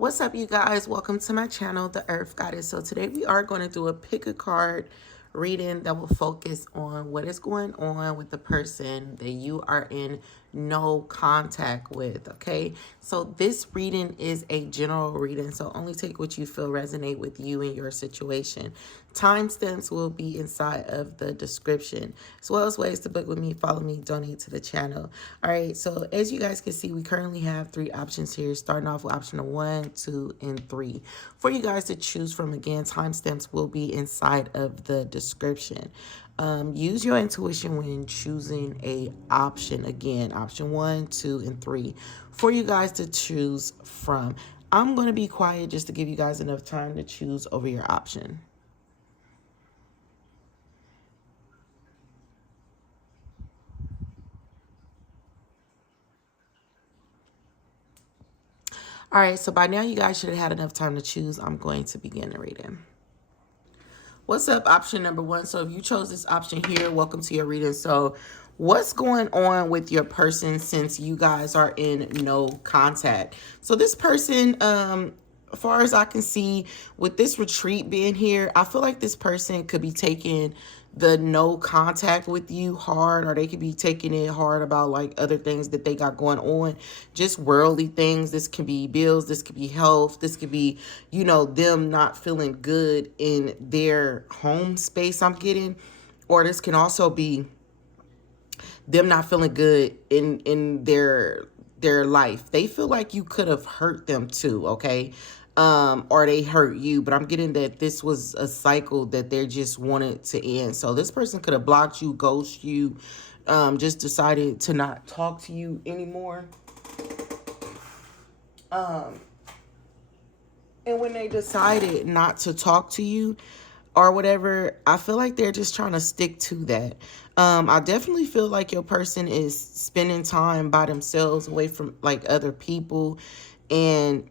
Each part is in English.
What's up, you guys? Welcome to my channel, The Earth Goddess. So today we are going to do a pick a card reading that will focus on what is going on with the person that you are in no contact with. Okay, so this reading is a general reading, so only take what you feel resonate with you and your situation. Timestamps will be inside of the description, as well as ways to book with me, follow me, donate to the channel. All right, so as you guys can see, we currently have 3 options here, starting off with option 1, 2, and 3 for you guys to choose from. Again, timestamps will be inside of the description. Use your intuition when choosing a option. Again, option 1, 2, and 3 for you guys to choose from. I'm going to be quiet just to give you guys enough time to choose over your option. All right, so by now you guys should have had enough time to choose. I'm going to begin the reading. What's up, option number 1? So if you chose this option here, welcome to your reading. So what's going on with your person since you guys are in no contact? So this person, as far as I can see, with this retreat being here, I feel like this person could be taking the no contact with you hard, or they could be taking it hard about like other things that they got going on, just worldly things. This can be bills, this could be health, this could be, you know, them not feeling good in their home space, I'm getting, or this can also be them not feeling good in their life. They feel like you could have hurt them too, okay? Or they hurt you, but I'm getting that this was a cycle that they just wanted to end. So this person could have blocked you, ghosted you, just decided to not talk to you anymore. And when they decided not to talk to you or whatever, I feel like they're just trying to stick to that. I definitely feel like your person is spending time by themselves, away from like other people, and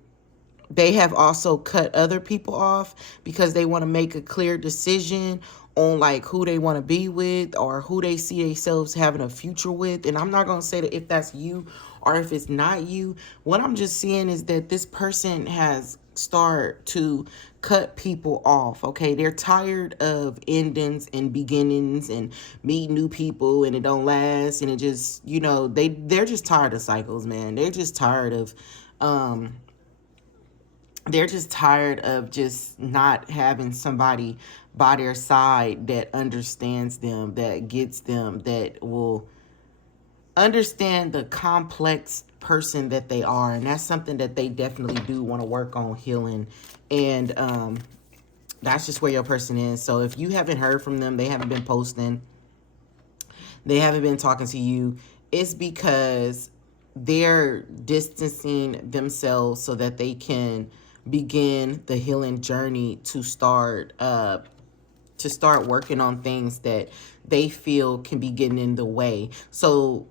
they have also cut other people off because they want to make a clear decision on like who they want to be with or who they see themselves having a future with. And I'm not going to say that if that's you or if it's not you. What I'm just seeing is that this person has started to cut people off. Okay, they're tired of endings and beginnings and meet new people and it don't last, and it just, you know, they're just tired of cycles, man. They're just tired of just not having somebody by their side that understands them, that gets them, that will understand the complex person that they are. And that's something that they definitely do want to work on healing. And that's just where your person is. So if you haven't heard from them, they haven't been posting, they haven't been talking to you, it's because they're distancing themselves so that they can begin the healing journey to start working on things that they feel can be getting in the way. So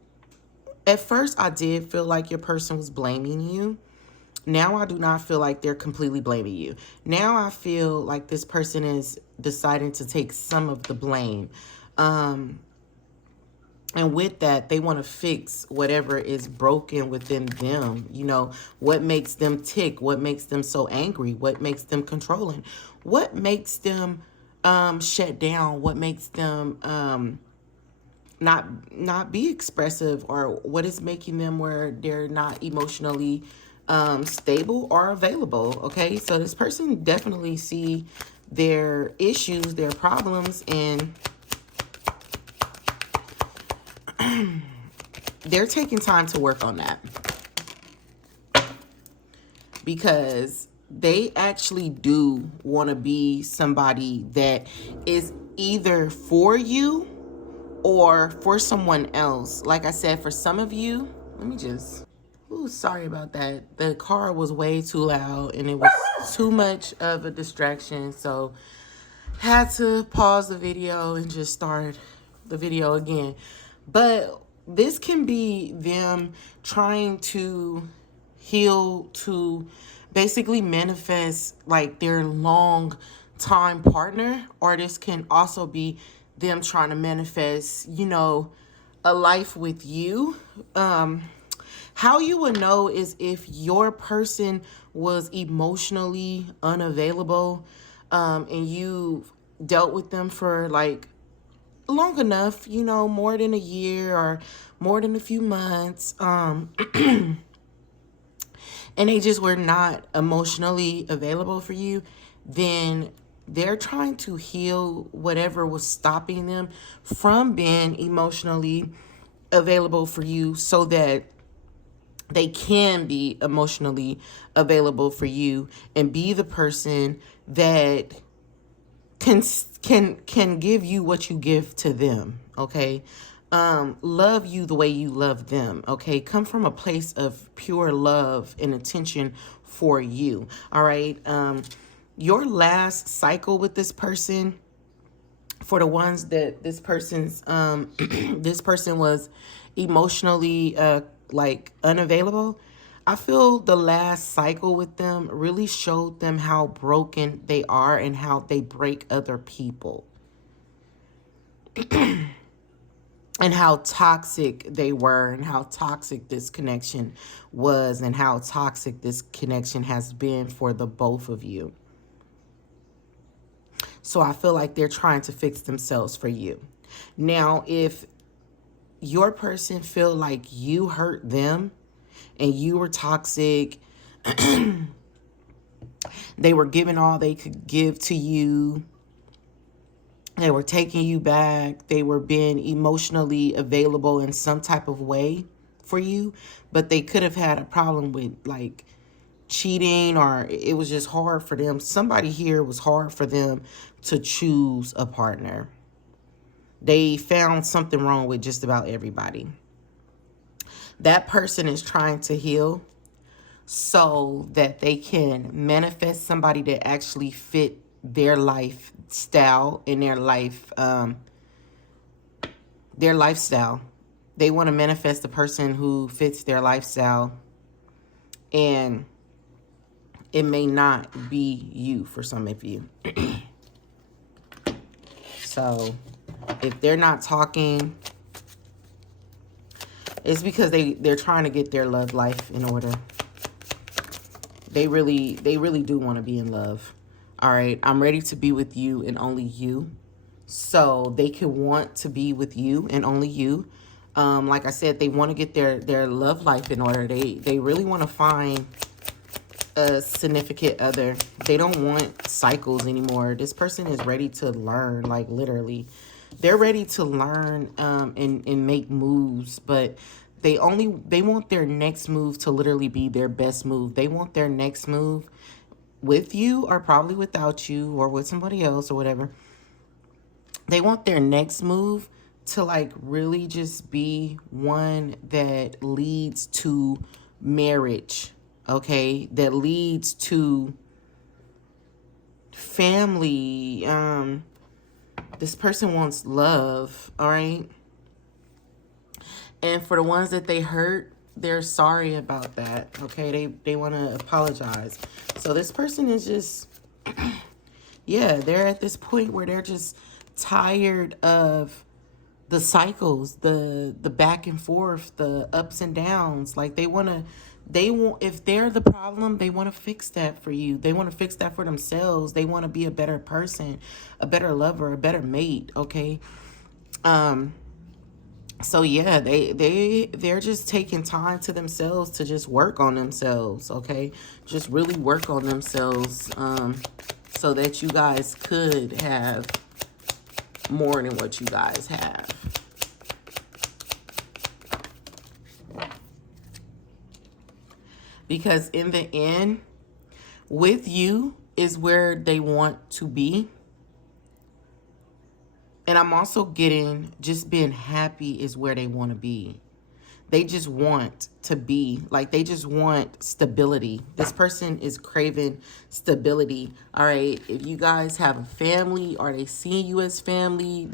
at first I did feel like your person was blaming you. Now I do not feel like they're completely blaming you. Now I feel like this person is deciding to take some of the blame. And with that, they want to fix whatever is broken within them. You know, what makes them tick? What makes them so angry? What makes them controlling? What makes them shut down? What makes them not be expressive? Or what is making them where they're not emotionally stable or available? Okay, so this person definitely see their issues, their problems, and they're taking time to work on that because they actually do want to be somebody that is either for you or for someone else. Like I said, for some of you, let me just, ooh, sorry about that. The car was way too loud and it was too much of a distraction. So had to pause the video and just start the video again. But this can be them trying to heal, to basically manifest like their long time partner, or this can also be them trying to manifest, you know, a life with you. How you would know is if your person was emotionally unavailable, and you've dealt with them for like long enough, you know, more than a year or more than a few months, and they just were not emotionally available for you, then they're trying to heal whatever was stopping them from being emotionally available for you so that they can be emotionally available for you and be the person that can give you what you give to them, okay? Love you the way you love them, okay? Come from a place of pure love and attention for you, all right? Your last cycle with this person, for the ones that this person's this person was emotionally like unavailable, I feel the last cycle with them really showed them how broken they are and how they break other people, and how toxic they were, and how toxic this connection was, and how toxic this connection has been for the both of you. So I feel like they're trying to fix themselves for you. Now, if your person feel like you hurt them and you were toxic, they were giving all they could give to you, they were taking you back, they were being emotionally available in some type of way for you, but they could have had a problem with like cheating, or it was just hard for them. Somebody here was hard for them to choose a partner. They found something wrong with just about everybody. That person is trying to heal so that they can manifest somebody that actually fit their lifestyle and their lifestyle. They want to manifest the person who fits their lifestyle, and it may not be you for some of you. So if they're not talking, it's because they're trying to get their love life in order. They really do want to be in love. All right, I'm ready to be with you and only you. So they can want to be with you and only you. Like I said, they want to get their love life in order. They really want to find a significant other. They don't want cycles anymore. This person is ready to learn, like literally. They're ready to learn and make moves, but they want their next move to literally be their best move. They want their next move with you, or probably without you, or with somebody else or whatever. They want their next move to like really just be one that leads to marriage, okay? That leads to family. This person wants love, all right? And for the ones that they hurt, they're sorry about that, okay? They want to apologize. So this person is just, yeah, they're at this point where they're just tired of the cycles, the back and forth, the ups and downs. Like they want, if they're the problem, they want to fix that for you. They want to fix that for themselves. They want to be a better person, a better lover, a better mate, okay? So yeah, they're just taking time to themselves to just work on themselves, okay? Just really work on themselves, so that you guys could have more than what you guys have. Because in the end, with you is where they want to be. And I'm also getting just being happy is where they want to be. They just want to be, like they just want stability. This person is craving stability, all right? If you guys have a family, or they see you as family,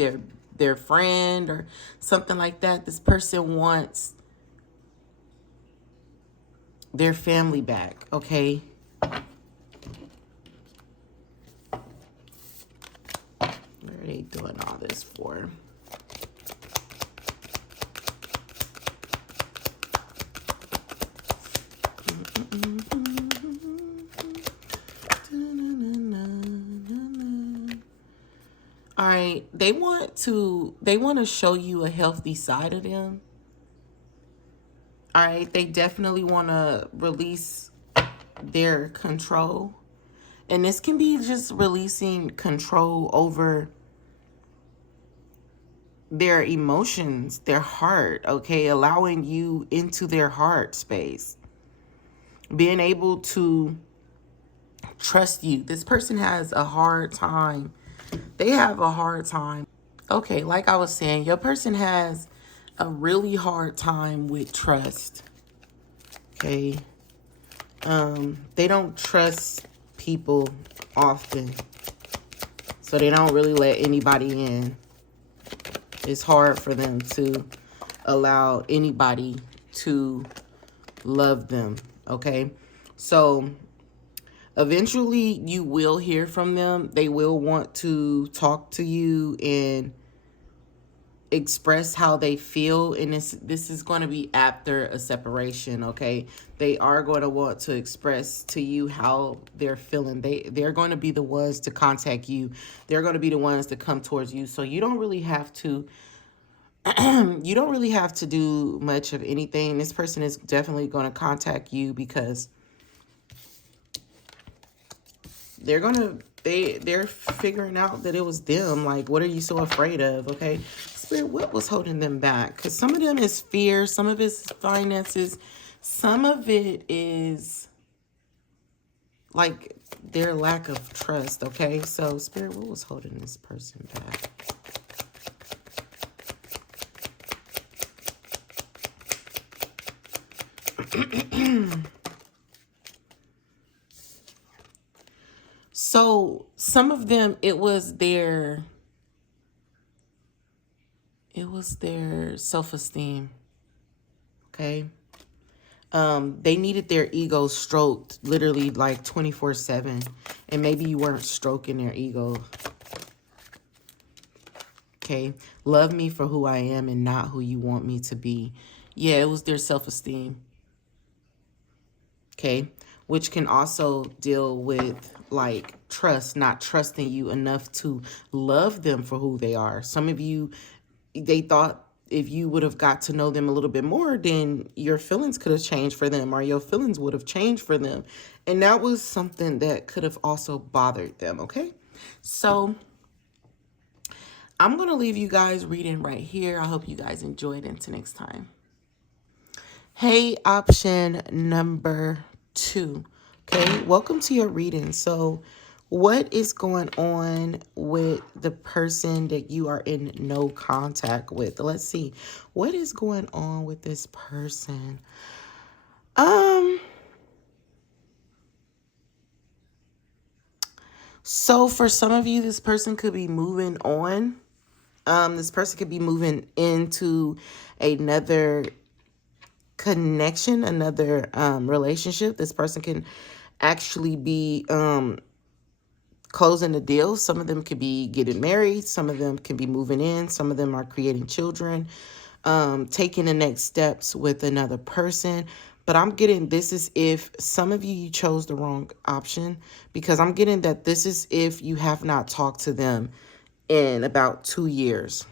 their friend or something like that, this person wants their family back, okay? What are they doing all this for? All right. They want to show you a healthy side of them. All right. They definitely want to release their control. And this can be just releasing control over their emotions, their heart, okay? Allowing you into their heart space. Being able to trust you. This person has a hard time. They have a hard time. Okay, like I was saying, your person has a really hard time with trust. Okay. They don't trust people often. So they don't really let anybody in. It's hard for them to allow anybody to love them. Okay. So eventually you will hear from them. They will want to talk to you and express how they feel, and this is going to be after a separation. Okay, they are going to want to express to you how they're feeling. They're going to be the ones to contact you. They're going to be the ones to come towards you. So you don't really have to you don't really have to do much of anything. This person is definitely going to contact you because they're figuring out that it was them. Like, what are you so afraid of? Okay, Spirit, what was holding them back? Because some of them is fear, some of it is finances, some of it is like their lack of trust. Okay, so Spirit, what was holding this person back? So some of them, it was their self-esteem. Okay. They needed their ego stroked literally like 24/7. And maybe you weren't stroking their ego. Okay. Love me for who I am and not who you want me to be. Yeah, it was their self-esteem. Okay. Which can also deal with like trust, not trusting you enough to love them for who they are. Some of you, they thought if you would have got to know them a little bit more, then your feelings could have changed for them, or your feelings would have changed for them. And that was something that could have also bothered them. Okay. So I'm going to leave you guys reading right here. I hope you guys enjoyed. Until next time. Hey, option number 2. Okay, welcome to your reading. So what is going on with the person that you are in no contact with? Let's see. What is going on with this person? So for some of you, this person could be moving on. This person could be moving into another connection, another relationship. This person can actually be closing the deal. Some of them could be getting married. Some of them can be moving in. Some of them are creating children, taking the next steps with another person. But I'm getting this is if some of you chose the wrong option, because I'm getting that this is if you have not talked to them in about 2 years.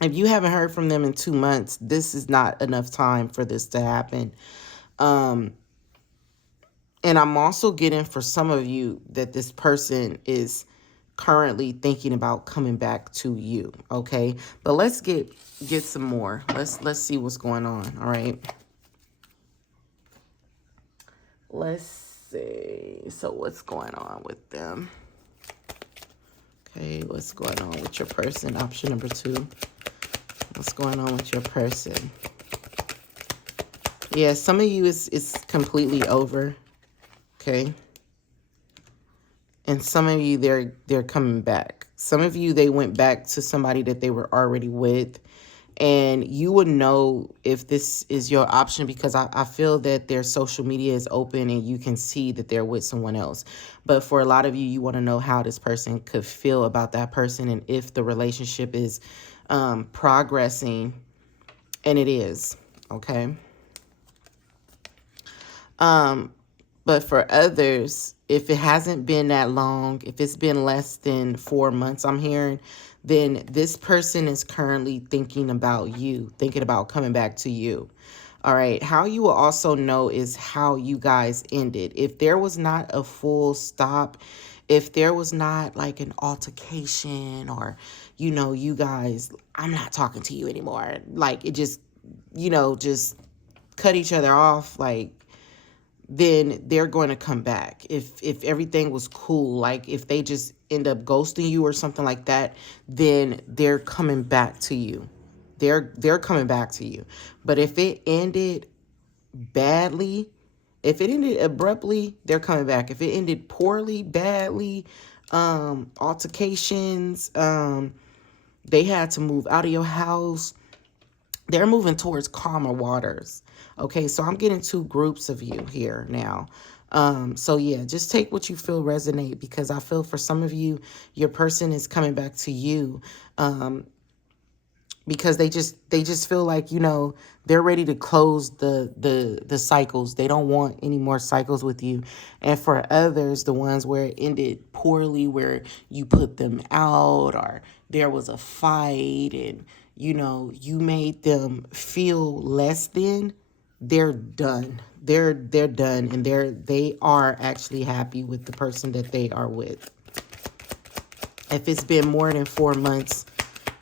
If you haven't heard from them in 2 months, this is not enough time for this to happen. And I'm also getting for some of you that this person is currently thinking about coming back to you. Okay, but let's get some more. Let's see what's going on. All right. Let's see. So what's going on with them? Okay, what's going on with your person? Option number 2. What's going on with your person? Yeah, some of you is completely over. Okay. And some of you, they're coming back. Some of you, they went back to somebody that they were already with. And you would know if this is your option because I feel that their social media is open and you can see that they're with someone else. But for a lot of you, you want to know how this person could feel about that person and if the relationship is progressing. And it is. Okay. But for others, if it hasn't been that long, if it's been less than 4 months, I'm hearing, then this person is currently thinking about you, thinking about coming back to you. All right. How you will also know is how you guys ended. If there was not a full stop, if there was not like an altercation or, you guys, I'm not talking to you anymore. Like it just, just cut each other off. Like, then they're going to come back. If everything was cool, like if they just end up ghosting you or something like that, then they're coming back to you. They're coming back to you. But if it ended badly, if it ended abruptly, they're coming back. If it ended poorly, badly, altercations, they had to move out of your house, they're moving towards calmer waters. Okay, so I'm getting two groups of you here now. So yeah, just take what you feel resonate, because I feel for some of you, your person is coming back to you. Because they just feel like, they're ready to close the cycles. They don't want any more cycles with you. And for others, the ones where it ended poorly, where you put them out or there was a fight and you made them feel less than, they're done. They're done, and they are actually happy with the person that they are with. If it's been more than 4 months,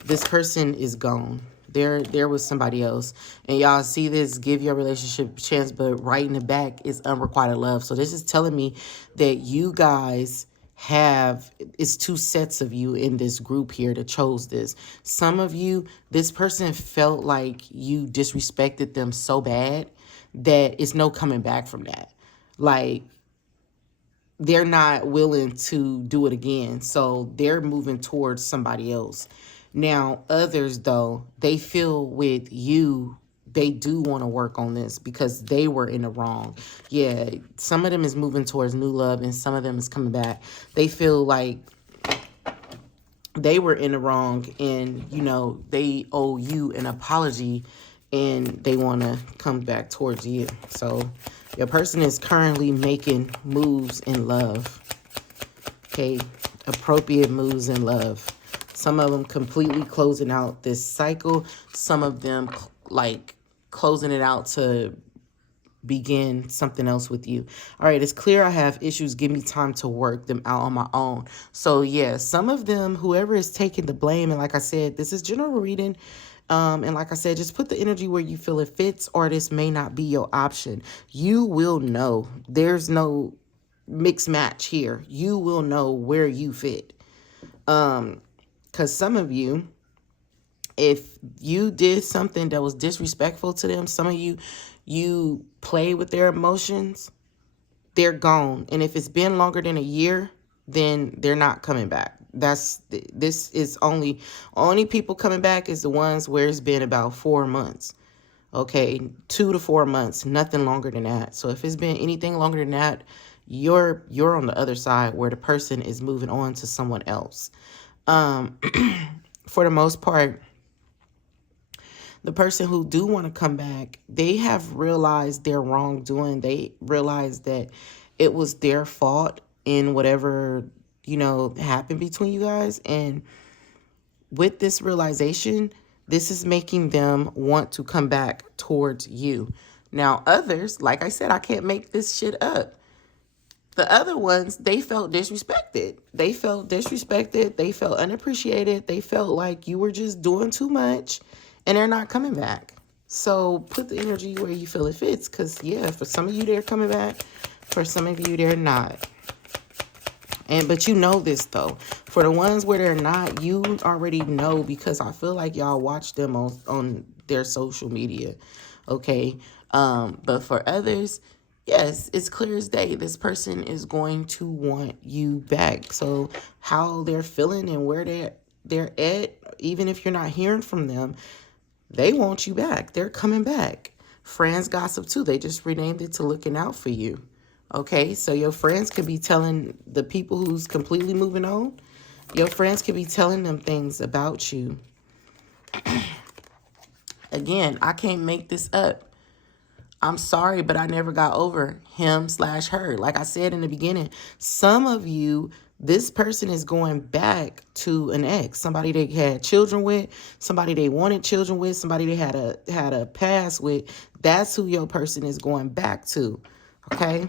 this person is gone. There was somebody else. And y'all see this, give your relationship a chance, but right in the back is unrequited love. So this is telling me that you guys it's two sets of you in this group here that chose this. Some of you, this person felt like you disrespected them so bad that it's no coming back from that. Like, they're not willing to do it again. So they're moving towards somebody else. Now, others, though, they feel with you, they do want to work on this because they were in the wrong. Yeah, some of them is moving towards new love and some of them is coming back. They feel like they were in the wrong and, they owe you an apology and they want to come back towards you. So your person is currently making moves in love. Okay, appropriate moves in love. Some of them completely closing out this cycle. Some of them like closing it out to begin something else with you. All right, it's clear I have issues. Give me time to work them out on my own. So yeah, some of them, whoever is taking the blame, and like I said, this is general reading. And like I said, just put the energy where you feel it fits, or this may not be your option. You will know. There's no mixed match here. You will know where you fit. Because some of you, if you did something that was disrespectful to them, some of you play with their emotions, they're gone. And if it's been longer than a year, then they're not coming back. This is only people coming back is the ones where it's been about 4 months. Okay, 2 to 4 months, nothing longer than that. So if it's been anything longer than that, you're on the other side where the person is moving on to someone else. For the most part, the person who do want to come back, they have realized their wrongdoing. They realized that it was their fault in whatever, happened between you guys. And with this realization, this is making them want to come back towards you. Now, others, like I said, I can't make this shit up. The other ones, they felt disrespected. They felt disrespected. They felt unappreciated. They felt like you were just doing too much and they're not coming back. So put the energy where you feel it fits. Because, yeah, for some of you, they're coming back. For some of you, they're not. But you know this, though. For the ones where they're not, you already know because I feel like y'all watch them on their social media. Okay? But for others, yes, it's clear as day. This person is going to want you back. So how they're feeling and where they're at, even if you're not hearing from them, they want you back. They're coming back. Friends gossip too. They just renamed it to looking out for you. Okay, so your friends could be telling the people who's completely moving on, your friends could be telling them things about you. Again, I can't make this up. I'm sorry, but I never got over him/her. Like I said in the beginning, some of you, this person is going back to an ex, somebody they had children with, somebody they wanted children with, somebody they had a past with. That's who your person is going back to. Okay.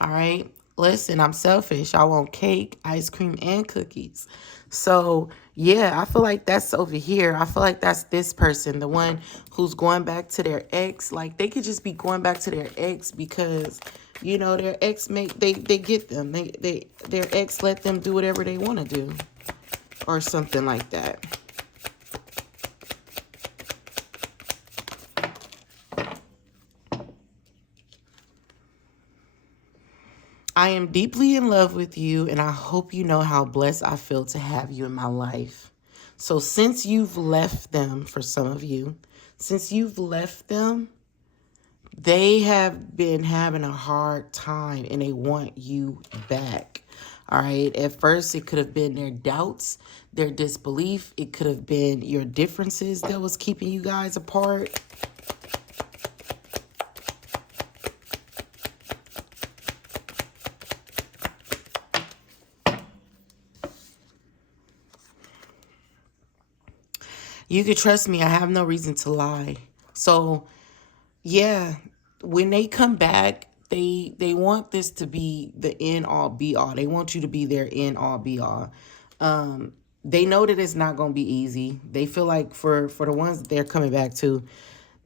All right. Listen, I'm selfish. I want cake, ice cream, and cookies. So, yeah, I feel like that's over here. I feel like that's this person, the one who's going back to their ex. Like, they could just be going back to their ex because, you know, their ex they get them. Their ex let them do whatever they want to do or something like that. I am deeply in love with you, and I hope you know how blessed I feel to have you in my life. So since you've left them, for some of you, since you've left them, they have been having a hard time and they want you back. All right. At first, it could have been their doubts, their disbelief. It could have been your differences that was keeping you guys apart. You can trust me. I have no reason to lie. So, yeah, when they come back, they want this to be the end all be all. They want you to be their end all be all. They know that it's not going to be easy. They feel like for the ones that they're coming back to,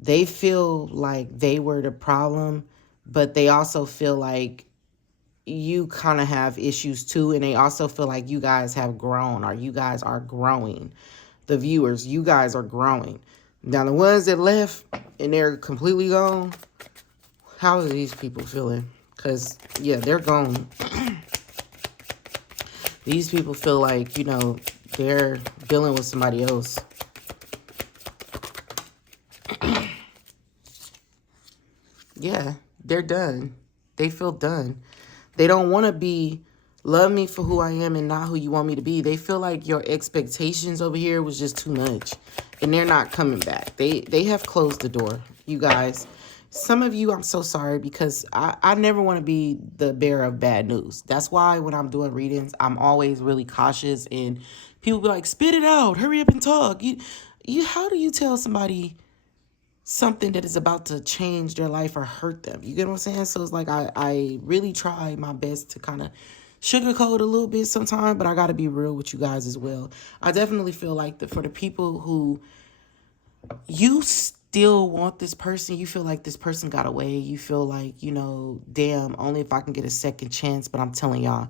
they feel like they were the problem, but they also feel like you kind of have issues too, and they also feel like you guys have grown or you guys are growing. The viewers, you guys are growing. Now, the ones that left and they're completely gone, how are these people feeling? Because, yeah, they're gone. These people feel like, you know, they're dealing with somebody else. Yeah, they're done. They feel done. They don't want to be, love me for who I am and not who you want me to be. They feel like your expectations over here was just too much. And they're not coming back. They have closed the door, you guys. Some of you, I'm so sorry because I never want to be the bearer of bad news. That's why when I'm doing readings, I'm always really cautious. And people be like, spit it out. Hurry up and talk. How do you tell somebody something that is about to change their life or hurt them? You get what I'm saying? So it's like I really try my best to kind of sugarcoat a little bit sometimes, but I got to be real with you guys as well. I definitely feel like that for the people who you still want this person, you feel like this person got away, you feel like, you know, damn, only if I can get a second chance. But I'm telling y'all,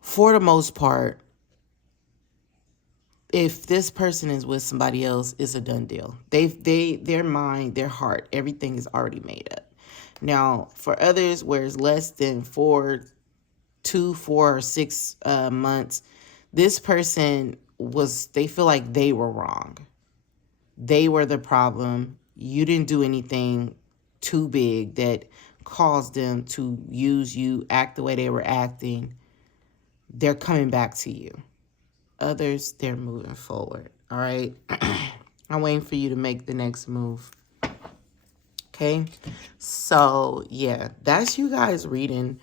for the most part, if this person is with somebody else, it's a done deal. Their mind, their heart, everything is already made up. Now, for others, where it's less than 4 or 6 months, this person they feel like they were wrong. They were the problem. You didn't do anything too big that caused them to use you, act the way they were acting. They're coming back to you. Others, they're moving forward. All right. I'm waiting for you to make the next move. Okay. So yeah, that's you guys reading.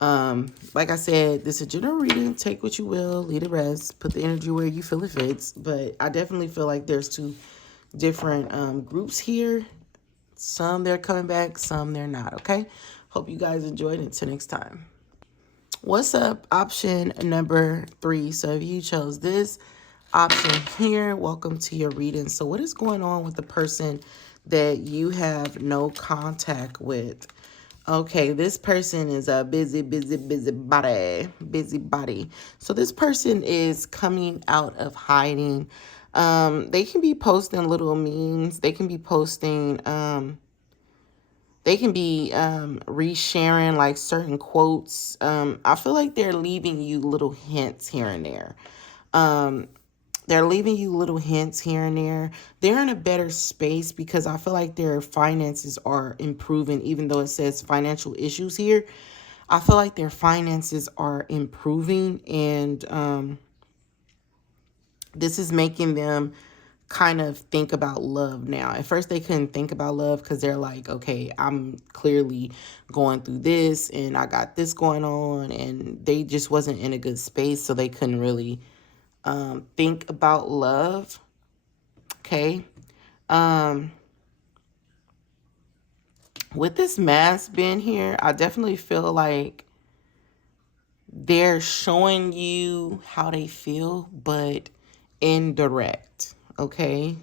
Like I said, this is a general reading. Take what you will, leave the rest, put the energy where you feel it fits. But I definitely feel like there's two different groups here. Some they're coming back, some they're not. Okay. Hope you guys enjoyed it. Until next time. What's up? Option number 3. So if you chose this option here, welcome to your reading. So what is going on with the person that you have no contact with? Okay, this person is a busy body. So this person is coming out of hiding. They can be posting little memes. They can be posting, resharing like certain quotes. I feel like they're leaving you little hints here and there. They're leaving you little hints here and there. They're in a better space because I feel like their finances are improving, even though it says financial issues here. I feel like their finances are improving, and this is making them kind of think about love now. At first they couldn't think about love because they're like, okay, I'm clearly going through this and I got this going on, and they just wasn't in a good space, so they couldn't really think about love. Okay. With this mask being here, I definitely feel like they're showing you how they feel, but indirect. Okay.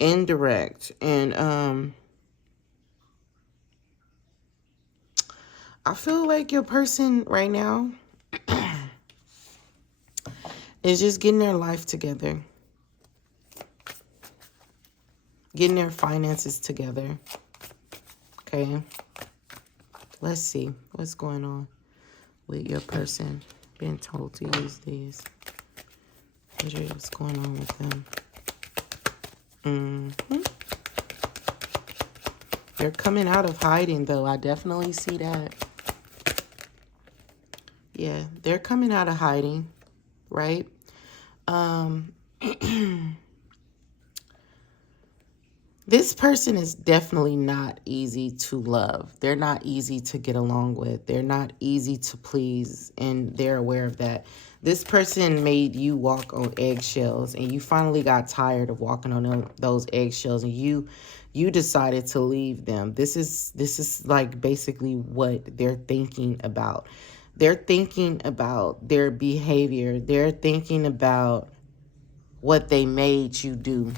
Indirect. And I feel like your person right now is just getting their life together, getting their finances together. Okay. Let's see what's going on with your person being told to use these. What's going on with them? They're coming out of hiding, though. I definitely see that. Yeah, they're coming out of hiding, right? This person is definitely not easy to love. They're not easy to get along with. They're not easy to please, and they're aware of that. This person made you walk on eggshells, and you finally got tired of walking on those eggshells, and you decided to leave them. This is like basically what they're thinking about. They're thinking about their behavior. They're thinking about what they made you do.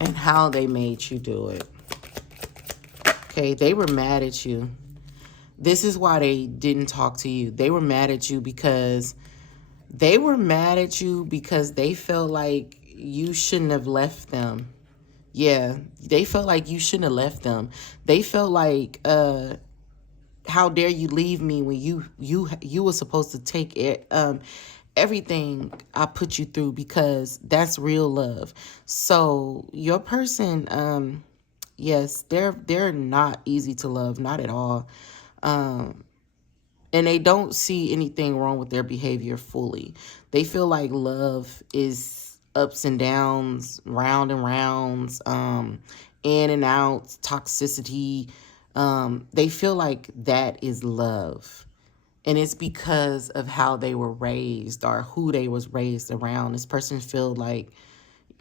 And how they made you do it. Okay, they were mad at you. This is why they didn't talk to you. They were mad at you because they felt like you shouldn't have left them. Yeah, they felt like you shouldn't have left them. They felt like, how dare you leave me when you were supposed to take it, everything I put you through, because that's real love. So your person, yes, they're not easy to love, not at all. And they don't see anything wrong with their behavior fully. They feel like love is ups and downs, round and rounds, in and out, toxicity. They feel like that is love. And it's because of how they were raised or who they was raised around. This person feel like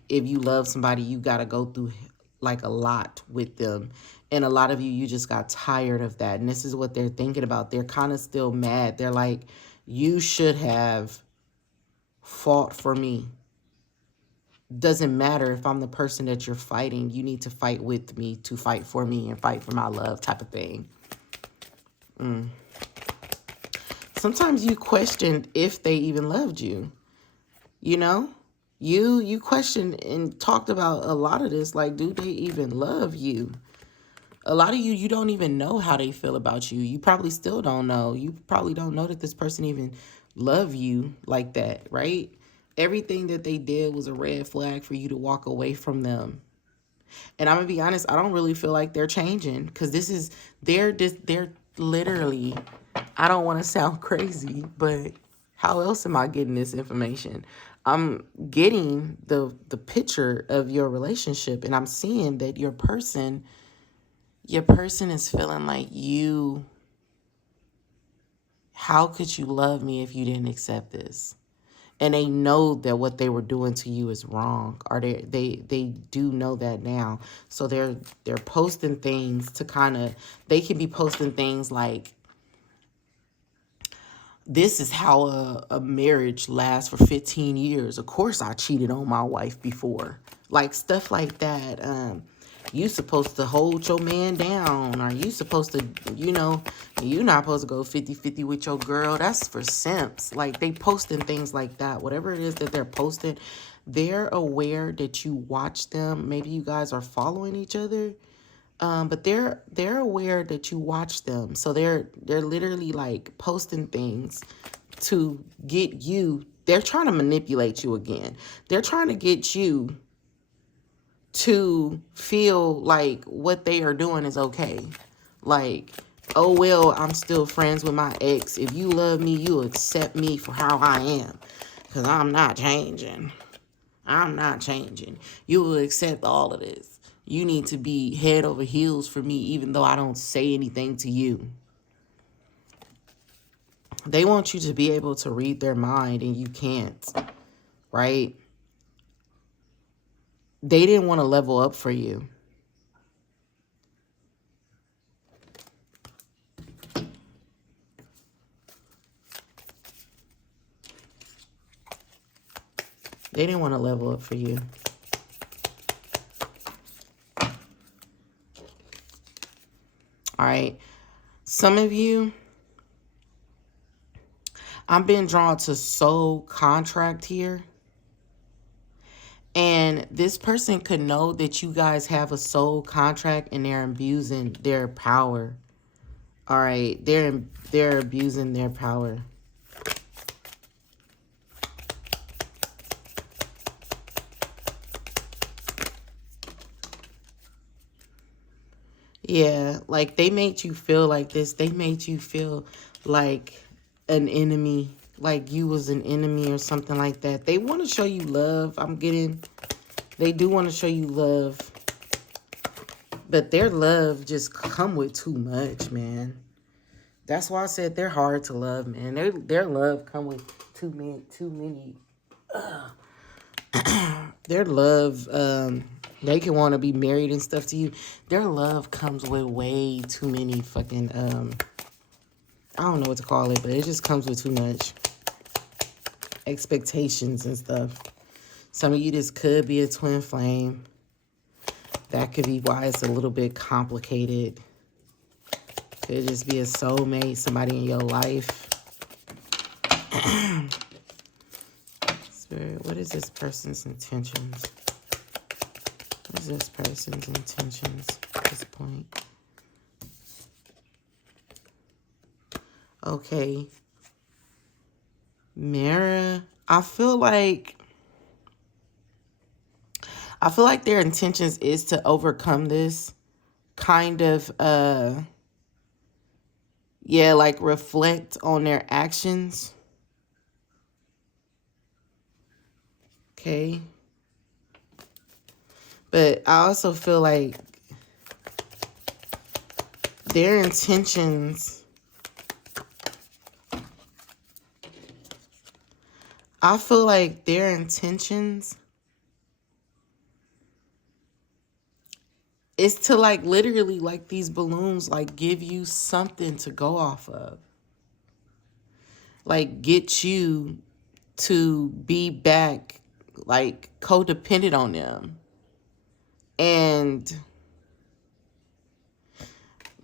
if you love somebody, you got to go through like a lot with them. And a lot of you just got tired of that. And this is what they're thinking about. They're kind of still mad. They're like, you should have fought for me. Doesn't matter if I'm the person that you're fighting. You need to fight with me to fight for me and fight for my love, type of thing. Sometimes you questioned if they even loved you. You know? You questioned and talked about a lot of this. Like, do they even love you? A lot of you don't even know how they feel about you. You probably still don't know. You probably don't know that this person even love you like that, right? Everything that they did was a red flag for you to walk away from them. And I'm going to be honest, I don't really feel like they're changing, because they're literally, I don't want to sound crazy, but how else am I getting this information? I'm getting the picture of your relationship, and I'm seeing that your person is feeling like how could you love me if you didn't accept this? And they know that what they were doing to you is wrong, or they do know that now. So they're posting things to kind of, they can be posting things like, this is how a marriage lasts for 15 years. Of course I cheated on my wife before. Like stuff like that. You supposed to hold your man down, or you supposed to, you're not supposed to go 50-50 with your girl. That's for simps. Like, they posting things like that. Whatever it is that they're posting, they're aware that you watch them. Maybe you guys are following each other. But they're aware that you watch them. So they're literally like posting things to get you. They're trying to manipulate you again. They're trying to get you to feel like what they are doing is okay. Like, oh, well, I'm still friends with my ex. If you love me, you'll accept me for how I am. Because I'm not changing. I'm not changing. You will accept all of this. You need to be head over heels for me, even though I don't say anything to you. They want you to be able to read their mind, and you can't, right? They didn't want to level up for you. They didn't want to level up for you. All right. Some of you, I'm being drawn to soul contract here. And this person could know that you guys have a soul contract and they're abusing their power. All right. They're abusing their power. Yeah, like they made you feel like this. They made you feel like an enemy, like you was an enemy or something like that. They want to show you love. They do want to show you love. But their love just come with too much, man. That's why I said they're hard to love, man. Their love come with too many. Their love, they can want to be married and stuff to you. Their love comes with way too many fucking, I don't know what to call it, but it just comes with too much expectations and stuff. Some of you, this could be a twin flame. That could be why it's a little bit complicated. Could just be a soulmate, somebody in your life. Spirit, what is this person's intentions? What is this person's intentions at this point? Okay. Mirror. I feel like their intentions is to overcome this kind of, like reflect on their actions. Okay. But I also feel like their intentions, is to like literally like these balloons, like give you something to go off of. Like get you to be back like codependent on them. And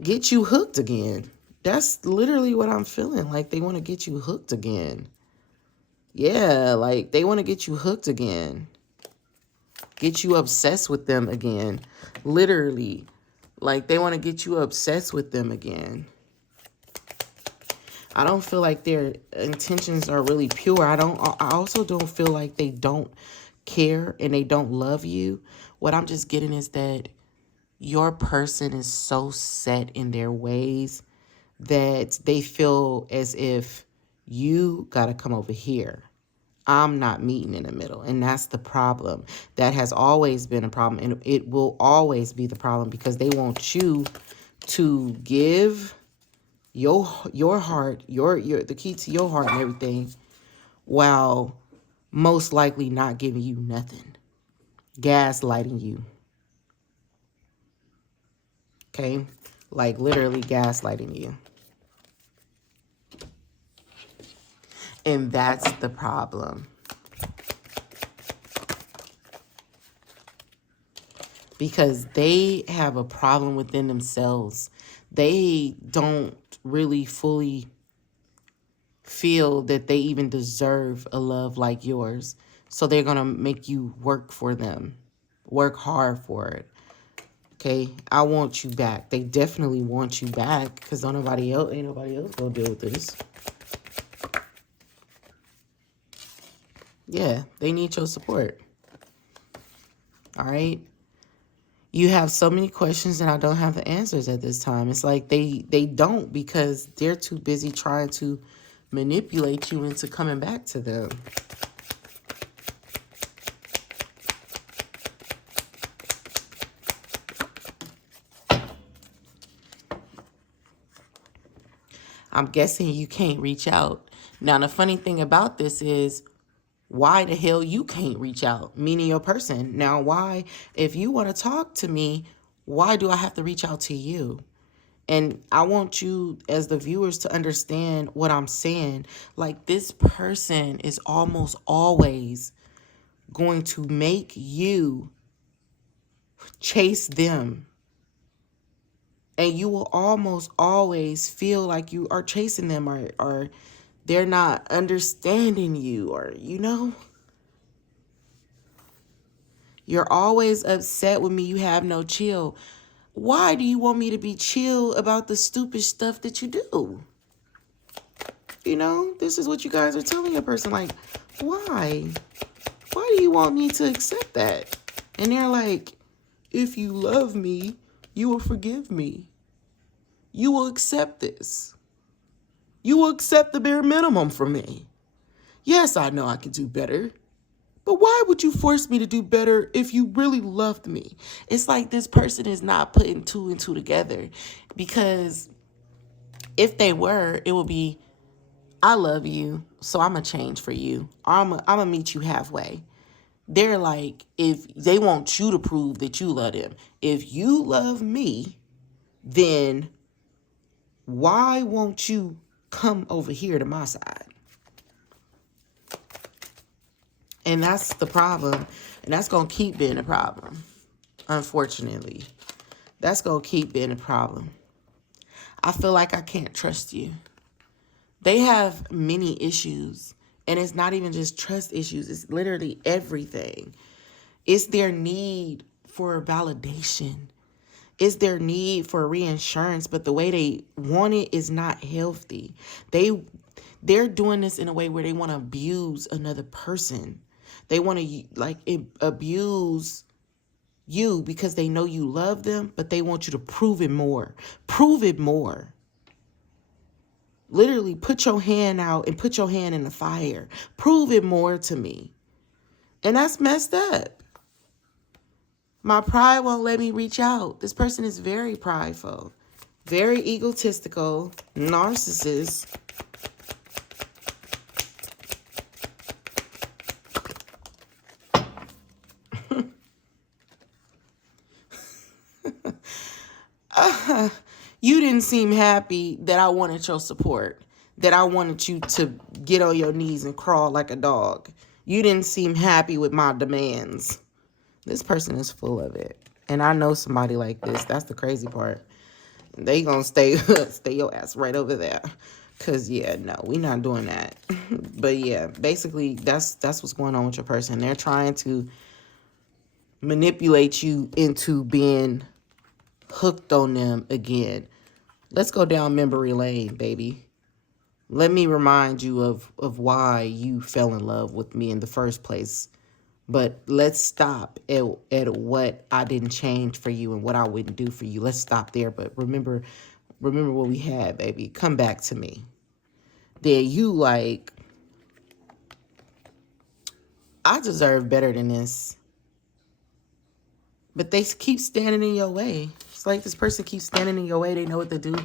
get you hooked again. That's literally what I'm feeling. Like they want to get you hooked again. Yeah, like they want to get you hooked again. Get you obsessed with them again. Literally. Like they want to get you obsessed with them again. I don't feel like their intentions are really pure. I also don't feel like they don't care and they don't love you. What I'm just getting is that your person is so set in their ways that they feel as if you got to come over here. I'm not meeting in the middle. And that's the problem. That has always been a problem. And it will always be the problem because they want you to give your heart, the key to your heart and everything, while most likely not giving you nothing. Gaslighting you. Okay? Like literally gaslighting you. And that's the problem. Because they have a problem within themselves. They don't really fully feel that they even deserve a love like yours. So they're going to make you work for them. Work hard for it. Okay? I want you back. They definitely want you back because ain't nobody else going to deal with this. Yeah, they need your support. All right? You have so many questions and I don't have the answers at this time. It's like they don't, because they're too busy trying to manipulate you into coming back to them. I'm guessing you can't reach out. Now, the funny thing about this is, why the hell you can't reach out? Meaning your person. Now, why, if you want to talk to me, why do I have to reach out to you? And I want you as the viewers to understand what I'm saying. Like, this person is almost always going to make you chase them. And you will almost always feel like you are chasing them, or they're not understanding you, or, you're always upset with me. You have no chill. Why do you want me to be chill about the stupid stuff that you do? This is what you guys are telling a person. Like, why? Why do you want me to accept that? And they're like, if you love me, you will forgive me. You will accept this. You will accept the bare minimum from me. Yes, I know I can do better. But why would you force me to do better if you really loved me? It's like this person is not putting two and two together. Because if they were, it would be, I love you, so I'm going to change for you. Or I'm going to meet you halfway. They're like, if they want you to prove that you love them. If you love me, then why won't you come over here to my side? And that's the problem. And that's going to keep being a problem. Unfortunately. That's going to keep being a problem. I feel like I can't trust you. They have many issues. And it's not even just trust issues. It's literally everything. It's their need for validation. It's their need for reassurance. But the way they want it is not healthy. They're doing this in a way where they want to abuse another person. They want to abuse you because they know you love them, but they want you to prove it more. Prove it more. Literally put your hand out and put your hand in the fire. Prove it more to me. And that's messed up. My pride won't let me reach out. This person is very prideful, very egotistical, narcissist. You didn't seem happy that I wanted your support, that I wanted you to get on your knees and crawl like a dog. You didn't seem happy with my demands. This person is full of it. And I know somebody like this. That's the crazy part. They gonna stay your ass right over there. Cause yeah, no, we not doing that. But yeah, basically that's what's going on with your person. They're trying to manipulate you into being hooked on them again. Let's go down memory lane, baby. Let me remind you of why you fell in love with me in the first place. But let's stop at what I didn't change for you and what I wouldn't do for you. Let's stop there. But remember what we had, baby. Come back to me. Then you like, I deserve better than this. But they keep standing in your way. It's like this person keeps standing in your way. They know what to do.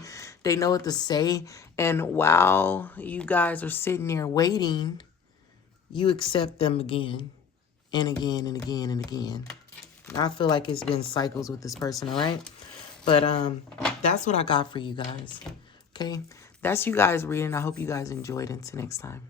They know what to say. And while you guys are sitting there waiting, you accept them again and again and again and again. I feel like it's been cycles with this person, all right? But that's what I got for you guys, okay? That's you guys reading. I hope you guys enjoyed. Until next time.